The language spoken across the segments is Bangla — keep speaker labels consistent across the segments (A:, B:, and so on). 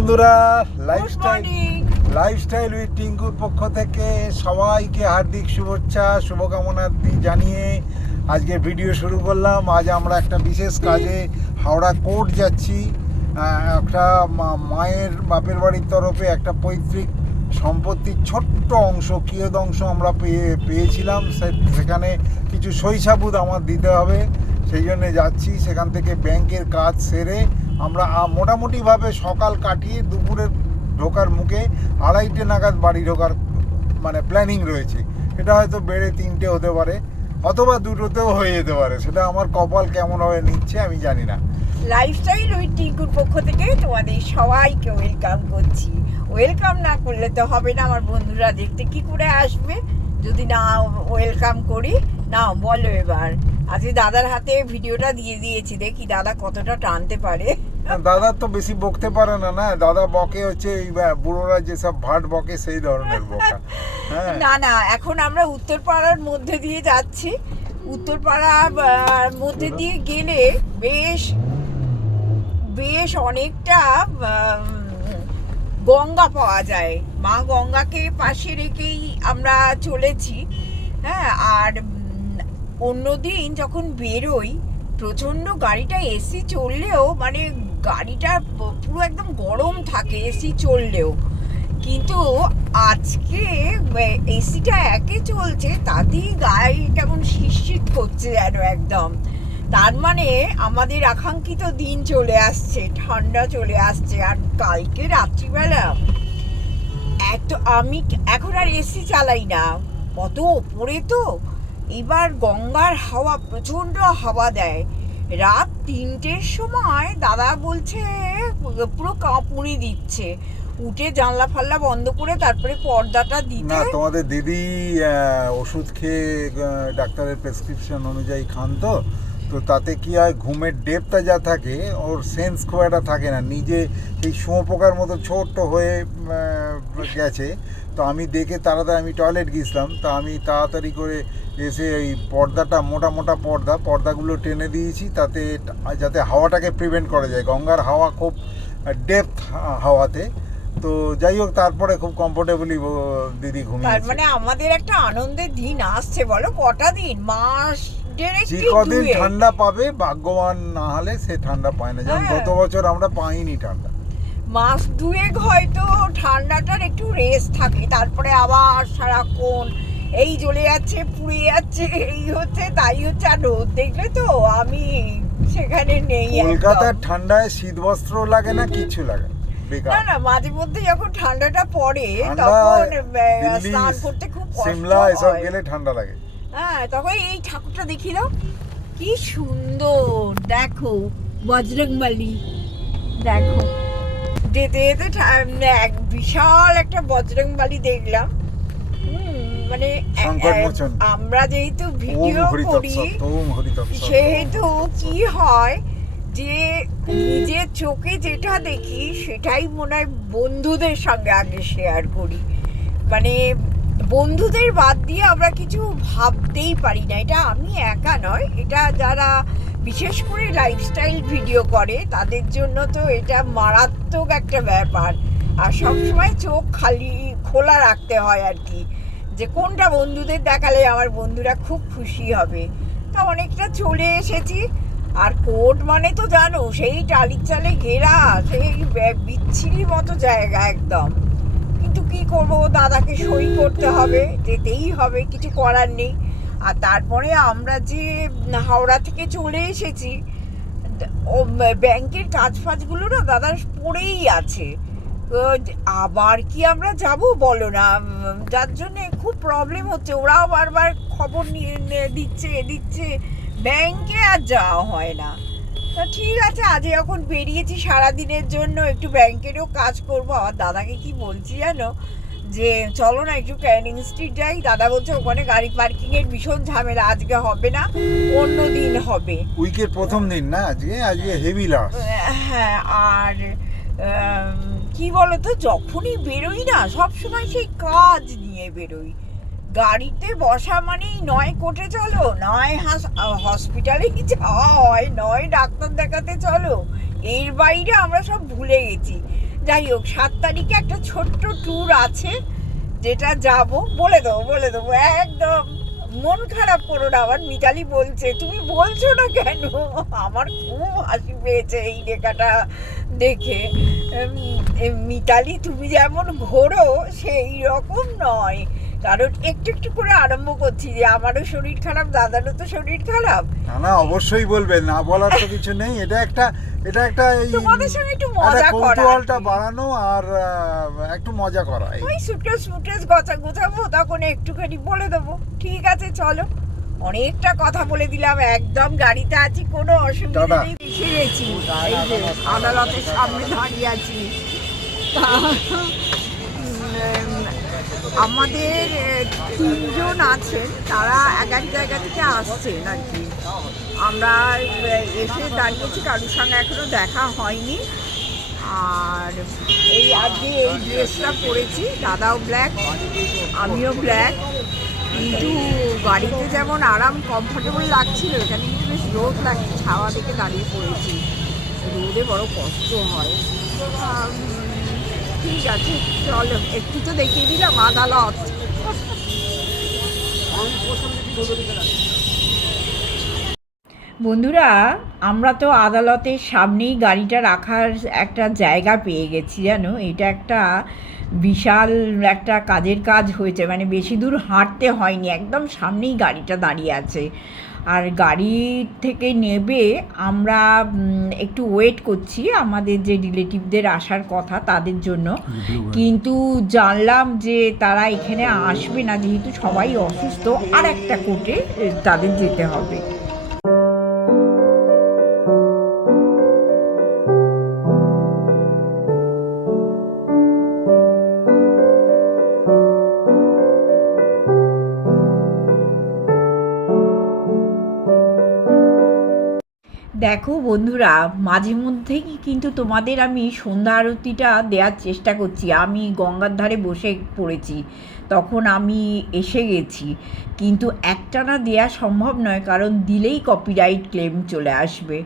A: বন্ধুরা লাইফস্টাইল লাইফস্টাইল উইথ টিঙ্কুর পক্ষ থেকে সবাইকে হার্দিক শুভেচ্ছা শুভকামনা জানিয়ে আজকে ভিডিও শুরু করলাম। আজ আমরা একটা বিশেষ কাজে হাওড়া কোর্ট যাচ্ছি। একটা মায়ের বাপের বাড়ির তরফে একটা পৈতৃক সম্পত্তির ছোট্ট অংশ কিয়দ অংশ আমরা পেয়ে পেয়েছিলাম। সেখানে কিছু সইসাবুদ আমার দিতে হবে। সেই জন্য যাচ্ছি। সেখান থেকে ব্যাংকের কাজ সেরে আমরা মোটামুটিভাবে সকাল কাটিয়ে দুপুরের ঢোকার মুখে আড়াইটে নাগাদ বাড়ি ঢোকার মানে প্ল্যানিং রয়েছে। এটা হয়তো বেড়ে তিনটে হতে পারে, অথবা দুটোতেও হয়ে যেতে পারে। সেটা আমার কপাল কেমন কেমনভাবে নিচ্ছে আমি জানি না।
B: লাইফস্টাইল ওই টিঙ্কুর পক্ষ থেকে তোমাদের সবাইকে ওয়েলকাম করছি। ওয়েলকাম না করলে তো হবে না আমার বন্ধুরা, দেখতে কি করে আসবে? যদি না ওয়েলকাম করি, না বলো এবার। আজকে দাদার হাতে ভিডিওটা দিয়ে দিয়েছি, দেখি দাদা কতটা টানতে পারে।
A: দাদা তো বেশি বকতে পারে না না? দাদা বকে হচ্ছে এই বুড়োরা যেসব ভাট বকে সেই ধরনের বকা। হ্যাঁ।
B: না না এখন আমরা উত্তরপাড়ার মধ্যে দিয়ে যাচ্ছি। উত্তরপাড়ার মধ্যে দিয়ে গেলে বেশ বেশ অনেকটা গঙ্গা পাওয়া যায়। মা গঙ্গাকে পাশে রেখেই আমরা চলেছি। হ্যাঁ আর অন্যদিন যখন বেরোই প্রচণ্ড গাড়িটা এসি চললেও মানে গাড়িটা পুরো একদম গরম থাকে, এসি চললেও। কিন্তু আজকে এসিটা একে চলছে, তাতেই গায়ে কেমন শীত করছে যেন একদম। তার মানে আমাদের আকাঙ্ক্ষিত দিন চলে আসছে, ঠান্ডা চলে আসছে, আর কালকে রাত্রিবেলা এত, আমি এখন আর এসি চালাই না। কত ওপরে তো এবার গঙ্গার হাওয়া, প্রচণ্ড হাওয়া দেয়। রাত তিনটের সময় দাদা বলছে, পুরো কাঁপুনি দিচ্ছে। উঠে জানলা ফাল্লা বন্ধ করে তারপরে পর্দাটা দিতে।
A: না, তোমাদের দিদি ওষুধ খেয়ে ডাক্তারের প্রেসক্রিপশন অনুযায়ী খান তো। তো তাতে কি হয়, ঘুমের ডেপটা যা থাকে, ওর সেন্স খুব একটা থাকে না। নিজে এই শুঁয়োপোকার মতো ছোট্ট হয়ে গেছে। তো আমি দেখে তাড়াতাড়ি আমি টয়লেট গিয়েছিলাম তা আমি তাড়াতাড়ি করে এসে এই পর্দাটা মোটা মোটা পর্দা পর্দাগুলো টেনে দিয়েছি তাতে যাতে হাওয়াটাকে প্রিভেন্ট করা যায়। গঙ্গার হাওয়া খুব ডেপথ হাওয়াতে। তো যাই হোক তারপরে খুব কমফোর্টেবলি দিদি
B: তার মানে আমাদের একটা আনন্দের দিন আসছে বলো কটা দিন? মাস
A: যে কদিন ঠান্ডা পাবে ভাগ্যবান না হলে সে ঠান্ডা পায় না। যেমন
B: হ্যাঁ।
A: গত বছর আমরা পাইনি ঠান্ডা।
B: মাস দুয়েক হয়তো ঠান্ডাটার একটু রেস্ট থাকে তারপরে আবার সারাক্ষণ এই জ্বলে যাচ্ছে পুড়ে যাচ্ছে এই হচ্ছে তাই হচ্ছে আর রোদ দেখলে তো আমি সেখানে নেই
A: কলকাতার ঠান্ডায় শীত বস্ত্র লাগে না কিছু লাগে না।
B: না মাঝে মধ্যে যখন ঠান্ডাটা পড়ে তখন স্নান করতে খুব
A: সিমলা এসব গেলে ঠান্ডা লাগে।
B: হ্যাঁ তখন এই ঠাকুরটা দেখি দাও। কি সুন্দর দেখো বজরংবলী দেখো। যেতে যেতে এক বিশাল একটা বজরং বালি দেখলাম। মানে আমরা যেহেতু ভিডিও করি সেহেতু কি হয় যে নিজের চোখে যেটা দেখি সেটাই মনে হয় বন্ধুদের সঙ্গে আগে শেয়ার করি। মানে বন্ধুদের বাদ দিয়ে আমরা কিছু ভাবতেই পারি না। এটা আমি একা নয় এটা যারা বিশেষ করে লাইফস্টাইল ভিডিও করে তাদের জন্য তো এটা মারাত্মক একটা ব্যাপার। আর সবসময় চোখ খালি খোলা রাখতে হয় আর কি। যে কোনটা বন্ধুদের দেখালে আমার বন্ধুরা খুব খুশি হবে। তা অনেকটা চলে এসেছি। আর কোর্ট মানে তো জানো সেই টালির চালে ঘেরা সেই বিচ্ছিরি মতো জায়গা একদম। কিন্তু কি করব দাদাকে সই করতে হবে যেতেই হবে কিছু করার নেই। আর তারপরে আমরা যে হাওড়া থেকে চলে এসেছি ও ব্যাংকের কাজ ফাজগুলো না দাদার পড়েই আছে। আবার কি আমরা যাব বলো না? যার জন্যে খুব প্রবলেম হচ্ছে। ওরাও বারবার খবর নিয়ে দিচ্ছে দিচ্ছে। ব্যাংকে আর যাওয়া হয় না। তা ঠিক আছে, আজ যখন বেরিয়েছি সারাদিনের জন্য একটু ব্যাংকেরও কাজ করব। আর দাদাকে কি বলছি জানো? যে চলো না একটু ক্যানিং স্ট্রিট যাই। দাদা বলছে ওখানে গাড়ি পার্কিং এর ভীষণ ঝামেলা আজকে হবে না অন্য দিন হবে।
A: উইকের প্রথম দিন না আজকে? আজকে হেভি লাস
B: হ্যাঁ আর কি বলতো যখনই বেরোই না সব সময় সেই কাজ নিয়ে বেরোই। গাড়িতে বসা মানেই নয় কোর্টে চলো নয় হসপিটালে যাওয়া হয় নয় ডাক্তার দেখাতে চলো। এর বাইরে আমরা সব ভুলে গেছি। যাই হোক, সাত তারিখে একটা ছোট্ট ট্যুর আছে, যেটা যাব। বলে দেবো বলে দেবো। একদম মন খারাপ করো না আবার মিতালি বলছে। তুমি বলছো না কেন? আমার খুব হাসি পেয়েছে এই রেখাটা দেখে। মিতালি, তুমি যেমন ঘোরো, সেই রকম নয়। কারণ একটু একটু করে আরম্ভ করছি যে আমারও শরীর খারাপ দাদারও তো শরীর খারাপ।
A: না না অবশ্যই বলবেন না বলার তো কিছু নেই। এটা একটা এটা একটা এই
B: তোমাদের সঙ্গে একটু মজা করা।
A: কৌতূহলটা বাড়ানো আর একটু মজা করা এই।
B: ওই সুটকেস গছা গোছাবো তখন একটুখানি বলে দেবো। ঠিক আছে চলো। অনেকটা কথা বলে দিলাম একদম গাড়িতে আছি কোনো অসুবিধা নেই এসে গেছি এই যে আদালতের সামনে দাঁড়িয়ে আছি। আমাদের তিনজন আছেন, তারা এক এক জায়গা থেকে আসছেন আর কি। আমরা এসে দাঁড়িয়েছি, কারোর সঙ্গে এখনও দেখা হয়নি। আর এই আজকে এই ড্রেসটা পরেছি, দাদাও ব্ল্যাক আমিও ব্ল্যাক কিন্তু গাড়িতে যেমন আরাম কমফোর্টেবল লাগছিল, এখানে কিন্তু বেশ রোদ লাগছে, ছাওয়া দেখে দাঁড়িয়ে পড়েছি। রোদে বড় কষ্ট হয়। ঠিক আছে, চলো, একটু তো দেখিয়ে দিলাম আদালত। বন্ধুরা, আমরা তো আদালতের সামনেই গাড়িটা রাখার একটা জায়গা পেয়ে গেছি, জানো? এটা একটা বিশাল একটা কাজের কাজ হয়েছে মানে বেশি দূর হাঁটতে হয়নি, একদম সামনেই গাড়িটা দাঁড়িয়ে আছে। আর গাড়ি থেকে নেবে আমরা একটু ওয়েট করছি আমাদের যে রিলেটিভদের আসার কথা তাদের জন্য। কিন্তু জানলাম যে তারা এখানে আসবে না যেহেতু সবাই অসুস্থ আর একটা কোর্টে তাদের যেতে হবে। বন্ধুরা, মাঝে মধ্যেই কিন্তু তোমাদের আমি সন্ধ্যা আরতিটা দেওয়ার চেষ্টা করছি। আমি গঙ্গার ধারে বসে পড়েছি, তখন আমি এসে গেছি। কিন্তু একটানা দেওয়া সম্ভব নয়, কারণ দিলেই কপিরাইট ক্লেম চলে আসবে।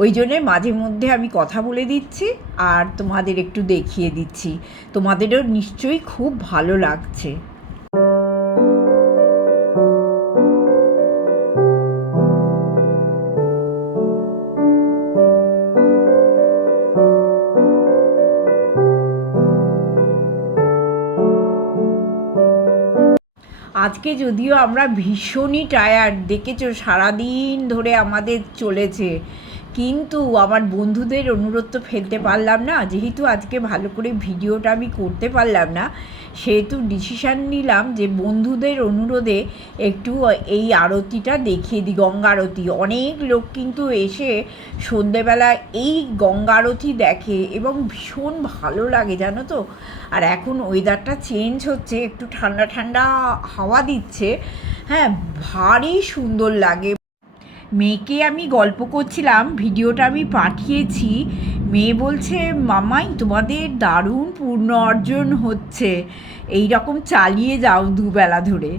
B: ওই জন্যে মাঝে মধ্যে আমি কথা বলে দিচ্ছি আর তোমাদের একটু দেখিয়ে দিচ্ছি। তোমাদেরও নিশ্চয়ই খুব ভালো লাগছে। আজকে যদিও আমরা ভীষণই টায়ার্ড দেখেছ সারাদিন ধরে আমাদের চলেছে। কিন্তু আমার বন্ধুদের অনুরোধ তো ফেলতে পারলাম না। যেহেতু আজকে ভালো করে ভিডিওটা আমি করতে পারলাম না, সেহেতু ডিসিশান নিলাম যে বন্ধুদের অনুরোধে একটু এই আরতিটা দেখিয়ে দিই, গঙ্গা আরতি। অনেক লোক কিন্তু এসে সন্ধেবেলা এই গঙ্গা আরতি দেখে এবং ভীষণ ভালো লাগে, জানো তো? আর এখন ওয়েদারটা চেঞ্জ হচ্ছে, একটু ঠান্ডা ঠান্ডা হাওয়া দিচ্ছে। হ্যাঁ ভারী সুন্দর লাগে। মেয়েকে আমি গল্প করছিলাম, ভিডিওটা আমি পাঠিয়েছি। মেয়ে বলছে, মামাই, তোমাদের দারুণ পূর্ণ অর্জন হচ্ছে। এই রকম চালিয়ে যাও দুবেলা ধরে।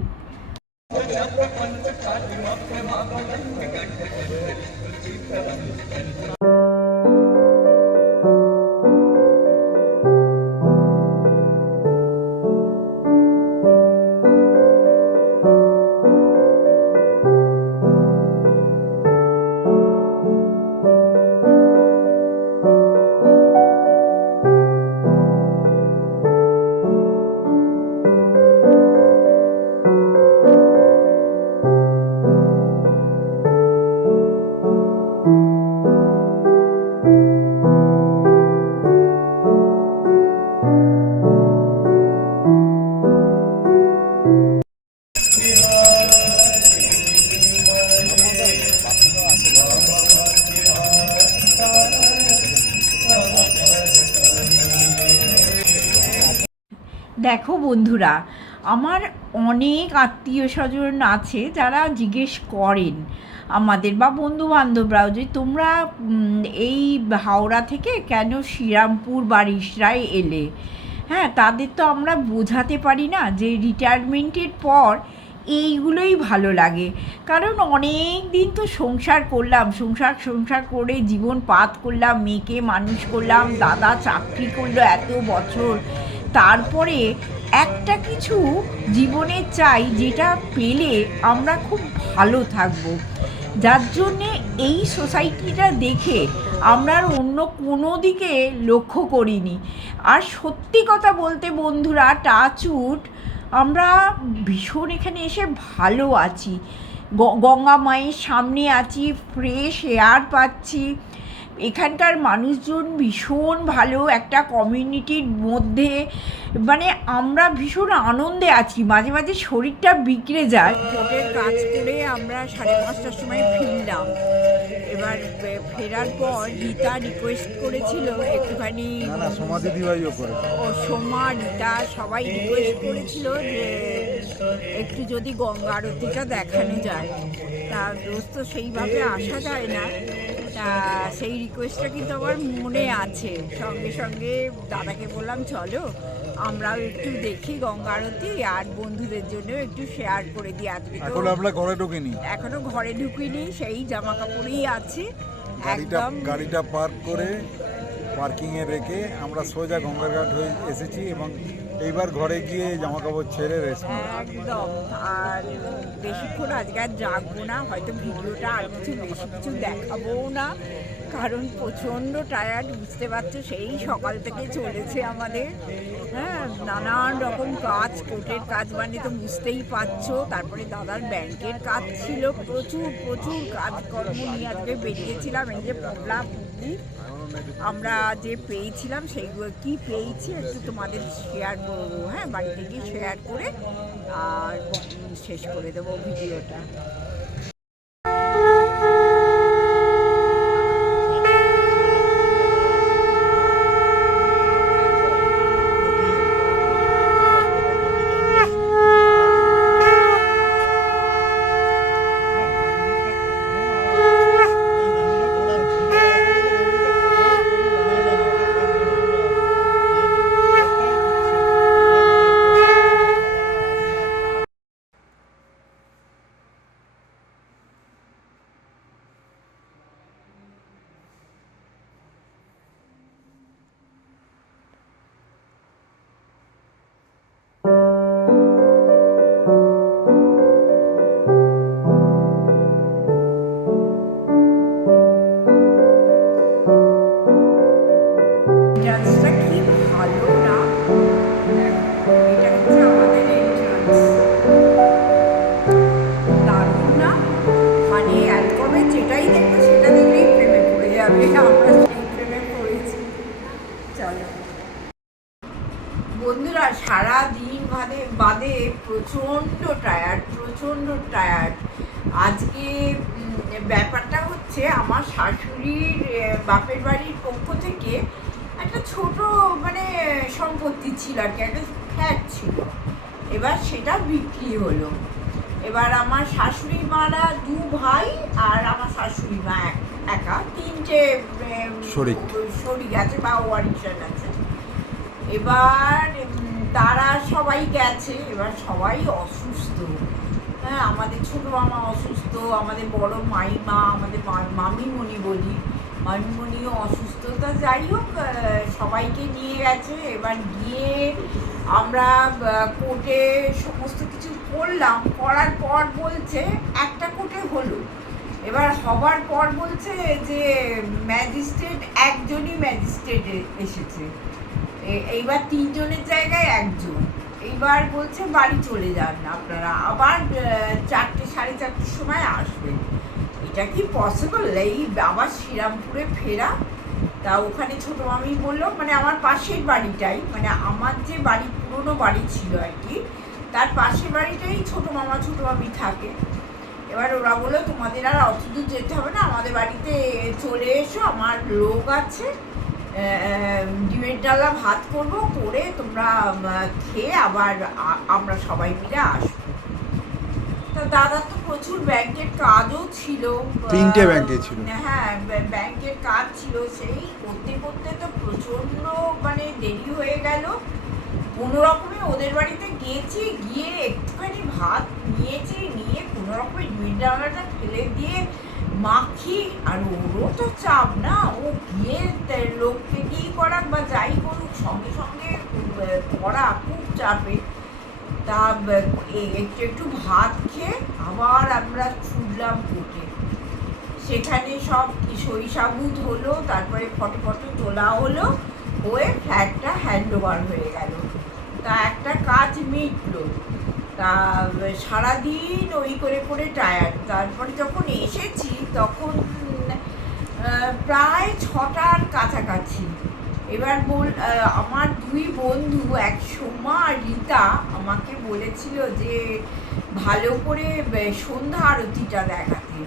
B: দেখো বন্ধুরা, আমার অনেক আত্মীয় স্বজন আছে যারা জিজ্ঞেস করেন আমাদের বা বন্ধু বান্ধবরাও যে তোমরা এই হাওড়া থেকে কেন শ্রীরামপুর বা রিসরায় এলে? হ্যাঁ তাদের তো আমরা বোঝাতে পারি না যে রিটায়ারমেন্টের পর এইগুলোই ভালো লাগে। কারণ অনেক দিন তো সংসার করলাম, সংসার সংসার করে জীবন পাত করলাম, মেয়েকে মানুষ করলাম, দাদা চাকরি করল এত বছর তারপরে একটা কিছু জীবনে চাই যেটা পেলে আমরা খুব ভালো থাকব। যার জন্যে এই সোসাইটিটা দেখে আমরা আর অন্য কোনো দিকে লক্ষ্য করিনি। আর সত্যি কথা বলতে বন্ধুরা, টাচুট, আমরা ভীষণ এখানে এসে ভালো আছি। গঙ্গা মায়ের সামনে আছি ফ্রেশ এয়ার পাচ্ছি। এখানকার মানুষজন ভীষণ ভালো একটা কমিউনিটির মধ্যে। মানে আমরা ভীষণ আনন্দে আছি। মাঝে মাঝে শরীরটা বিগড়ে যায়। ভোটের কাজ করে আমরা সাড়ে পাঁচটার সময় ফিরলাম। এবার ফেরার পর রীতা রিকোয়েস্ট করেছিল একটুখানি
A: না না সমাধি দিবাইও করে
B: ও সোমা রীতা সবাই রিকোয়েস্ট করেছিল যে একটু যদি গঙ্গা আরতিটা দেখানো যায়। তা রোজ তো সেইভাবে আসা যায় না। সেই রিকোয়েস্টটা কিন্তু আমার মনে আছে। সঙ্গে সঙ্গে দাদাকে বললাম চলো আমরাও একটু দেখি গঙ্গা আরতি আর বন্ধুদের জন্য একটু শেয়ার করে দিই আজকে।
A: এখন আমরা ঘরে ঢুকিনি।
B: এখনও ঘরে ঢুকিনি সেই জামা কাপড়েই আছে।
A: গাড়িটা
B: একদম
A: গাড়িটা পার্ক করে পার্কিংয়ে রেখে আমরা সোজা গঙ্গার ঘাট হয়ে এসেছি এবং এইবার ঘরে গিয়ে জামা কাপড় ছেড়ে রেস্ট
B: একদম। আর বেশিক্ষণ আজকে আর জাগবো না, হয়তো ভিডিওটা আর কিছু বেশি কিছু দেখাবোও না, কারণ প্রচণ্ড টায়ার্ড বুঝতে পারছ? সেই সকাল থেকে চলেছে আমাদের। হ্যাঁ নানান রকম কাজ, কোর্টের কাজ মানে তো বুঝতেই পারছ। তারপরে দাদার ব্যাংকের কাজ ছিল, প্রচুর প্রচুর কাজকর্ম নিয়ে আজকে বেরিয়েছিলাম, এই যে পবলা পুবলি আমরা যে পেয়েছিলাম সেইগুলো কি পেয়েছি একটু তোমাদের শেয়ার করব। হ্যাঁ বাড়িতে গিয়ে শেয়ার করে আর শেষ করে দেবো ভিডিওটা বাপের বাড়ির পক্ষ থেকে একটা ছোট মানে সম্পত্তি ছিল আর কি একটা ফ্ল্যাট ছিল। এবার সেটা বিক্রি হলো। এবার আমার শাশুড়ি মারা দু ভাই আর আমার শাশুড়ি মা এক- তিনটে
A: শরিক।
B: শরিক আছে বা ওয়ারিশান আছে। এবার তারা সবাই গেছে। এবার সবাই অসুস্থ। হ্যাঁ আমাদের ছোট মামা অসুস্থ আমাদের বড় মাইমা আমাদের মামিমণি বলি। মামিমণিও অসুস্থতা যাই হোক সবাইকে নিয়ে গেছে। এবার গিয়ে আমরা কোর্টে সমস্ত কিছু করলাম। করার পর বলছে, একটা কোর্টে হলো। এবার হবার পর বলছে যে, ম্যাজিস্ট্রেট একজনই ম্যাজিস্ট্রেট এসেছে। এইবার তিনজনের জায়গায় একজন। এইবার বলছে, বাড়ি চলে যান আপনারা। আবার চারটে সাড়ে চারটের সময় আসবেন এটা কি পসিবল এই আবার শ্রীরামপুরে ফেরা? তা ওখানে ছোট মামি বলল মানে আমার পাশের বাড়িটাই মানে আমার যে বাড়ি, পুরনো বাড়ি ছিল আর কি, তার পাশের বাড়িটাই ছোট মামা, ছোট মামি থাকে। এবার ওরা বলল, তোমাদের আর অত দূর যেতে হবে না, আমাদের বাড়িতে চলে এসো, আমার লোক আছে। ডিমের ডালা ভাত করব, করে তোমরা খেয়ে আবার আমরা সবাই মিলে আসব। তা দাদা তো প্রচুর ব্যাংকের কাজও ছিল
A: তিনটে ব্যাংকে ছিল।
B: হ্যাঁ ব্যাংকের কাজ ছিল সেই করতে করতে তো প্রচণ্ড মানে দেরি হয়ে গেল কোনো রকমে ওদের বাড়িতে গিয়েছি গিয়ে একটুখানি ভাত নিয়েছি নিয়ে কোনো রকমে দুই ডালাটা ফেলে দিয়ে মাখি আর ওরও তো চাপ না ও গিয়ে লোককে কি করাক বা যাই করুক সঙ্গে সঙ্গে করা খুব চাপে তা একটু একটু ভাত খেয়ে আবার আমরা ছুটলাম কোর্টে। সেখানে সব সইসাবুত হলো, তারপরে ফটো ফটো তোলা হলো, হয়ে ফ্ল্যাটটা হ্যান্ড ওভার হয়ে গেল। তা একটা কাজ মিটলো। তা, সারাদিন ওই করে করে টায়ার্ড তারপরে যখন এসেছি, তখন প্রায় ছটার কাছাকাছি। এবার বল আমার দুই বন্ধু, এক সোমা আর রীতা, আমাকে বলেছিল যে ভালো করে সন্ধ্যা আরতিটা দেখাতে।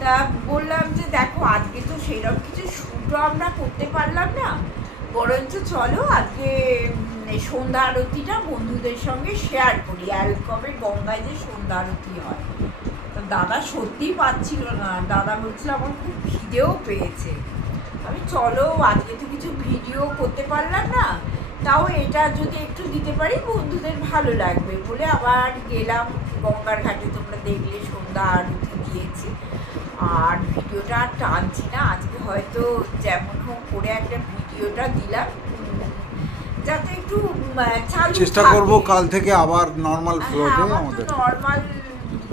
B: তা বললাম যে দেখো, আজকে তো সেরকম কিছু শুটও আমরা করতে পারলাম না। বরঞ্চ চলো আজকে সন্ধ্যা আরতিটা বন্ধুদের সঙ্গে শেয়ার করি। অ্যালকমের গঙ্গায় যে সন্ধ্যা আরতি হয়। তা দাদা সত্যিই পাচ্ছিল না। দাদা বলছিল, আমার খুব খিদেও পেয়েছে। আমি চলো আজকে তো কিছু ভিডিও করতে পারলাম না। তাও এটা যদি একটু দিতে পারি বন্ধুদের ভালো লাগবে বলে আবার গেলাম গঙ্গার ঘাটে। তোমরা দেখলে সন্ধ্যা আরতি দিয়েছি আর ভিডিওটা আর টানছি না আজকে হয়তো যেমন হোক করে একটা ভিডিওটা দিলাম। যাতে একটু
A: চেষ্টা করব কাল থেকে আবার নর্মাল
B: হ্যাঁ,
A: ফ্লোতে আমাদের
B: তো নর্মাল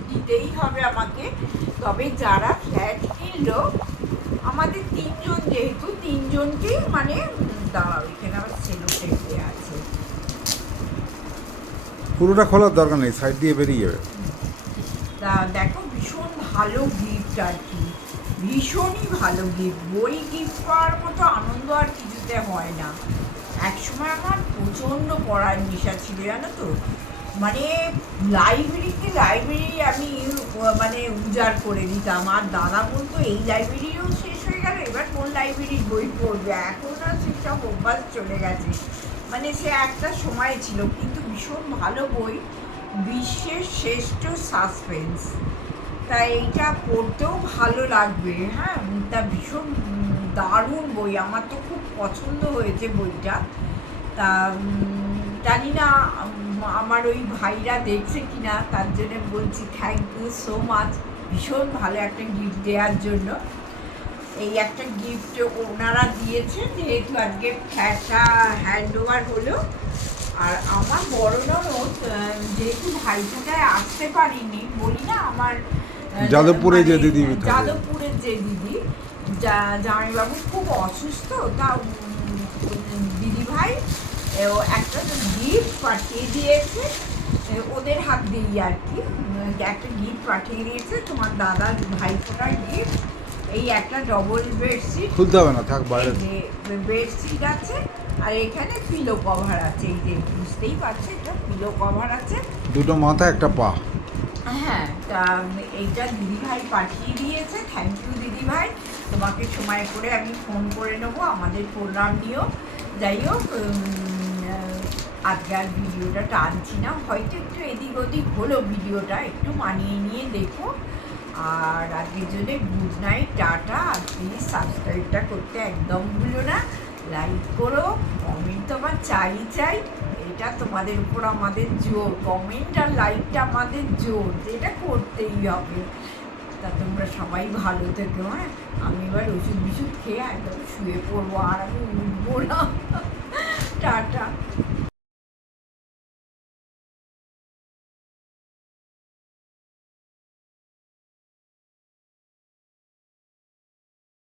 B: দিতেই হবে আমাকে। তবে যারা ফ্ল্যাট কিনলো আমাদের তিনজন যেহেতু তিনজনকেই মানে দাঁড়াও এখানে আবার আছে।
A: পুরোটা খোলার দরকার নেই সাইড দিয়ে বেরিয়ে যাবে।
B: দেখো ভীষণ ভালো গিফট আর কি। ভীষণই ভালো গিফট বই গিফট পাওয়ার মতো আনন্দ আর কিছুতে হয় না। একসময় আমার প্রচণ্ড পড়ার নেশা ছিল জানো তো? মানে লাইব্রেরিতে লাইব্রেরি আমি মানে উজাড় করে দিতাম। আর দাদা বলতো এই লাইব্রেরিও শেষ হয়ে গেল এবার কোন লাইব্রেরির বই পড়বে। এখন আর সেসব অভ্যাস চলে গেছে। মানে সে একটা সময় ছিল, কিন্তু ভীষণ ভালো বই। বিশ্বের শ্রেষ্ঠ সাসপেন্স তা এইটা পড়তেও ভালো লাগবে হ্যাঁ? তা ভীষণ দারুণ বই। আমার তো খুব পছন্দ হয়েছে বইটা। তা জানি না আমার ওই ভাইরা দেখছে কি না তার জন্য বলছি থ্যাংক ইউ সো মাচ ভীষণ ভালো একটা গিফট দেওয়ার জন্য। এই একটা গিফট ওনারা দিয়েছেন যেহেতু আজকে ফ্ল্যাটটা হ্যান্ড ওভার হলো। আর আমার বড় ননদ যেহেতু ভাইফোঁটায় আসতে পারিনি বলি না আমার
A: যাদবপুরে যে
B: মানে,
A: দিদি থাকে।
B: যাদবপুরের যে দিদি জামাইবাবু খুব অসুস্থ তা দিদি ভাই ও একটা গিফট পাঠিয়ে দিয়েছে। ওদের হাত দিয়েই আর কি একটা গিফট পাঠিয়ে দিয়েছে তোমার দাদার ভাইফোঁটার গিফট এই একটা ডবল বেডশিট
A: খুলতে হবে না থাক বাইরে
B: বেডশিট আছে আর এখানে পিলো কভার আছে এই যে বুঝতেই পারছে এটা পিলো কভার আছে।
A: দুটো মাথা একটা পা।
B: হ্যাঁ তা এইটা দিদিভাই পাঠিয়ে দিয়েছে থ্যাংক ইউ দিদিভাই। তোমাকে সময় করে আমি ফোন করে নেব আমাদের প্রোগ্রাম নিয়েও। যাই হোক আজকে আর ভিডিওটা টানছি না হয়তো একটু এদিক ওদিক হলো ভিডিওটা একটু মানিয়ে নিয়ে দেখো। আর আজকের জন্য গুড নাইট টাটা। আর প্লিজ সাবস্ক্রাইবটা করতে একদম ভুলো না। লাইক করো কমেন্ট তো আমার চাই চাই। এটা তোমাদের উপর আমাদের জোর। কমেন্ট আর লাইকটা আমাদের জোর এটা করতেই হবে। তা তোমরা সবাই ভালো থেকো হ্যাঁ? আমি এবার ওষুধ বিষুধ খেয়ে একদম শুয়ে পড়ব, আর আমি উঠবো না।